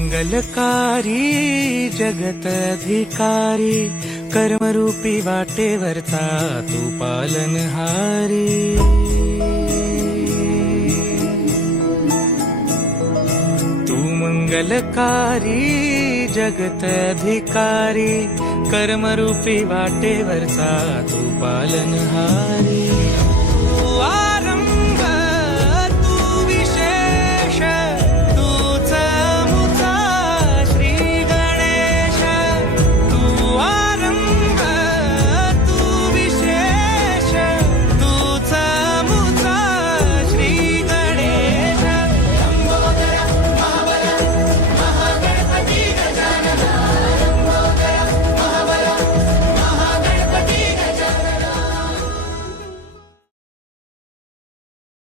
मंगलकारी जगत अधिकारी, कर्मरूपी वाटेवरचा तू पालनहारी। तू मंगलकारी जगत अधिकारी, कर्मरूपी वाटेवरचा तू पालनहारी।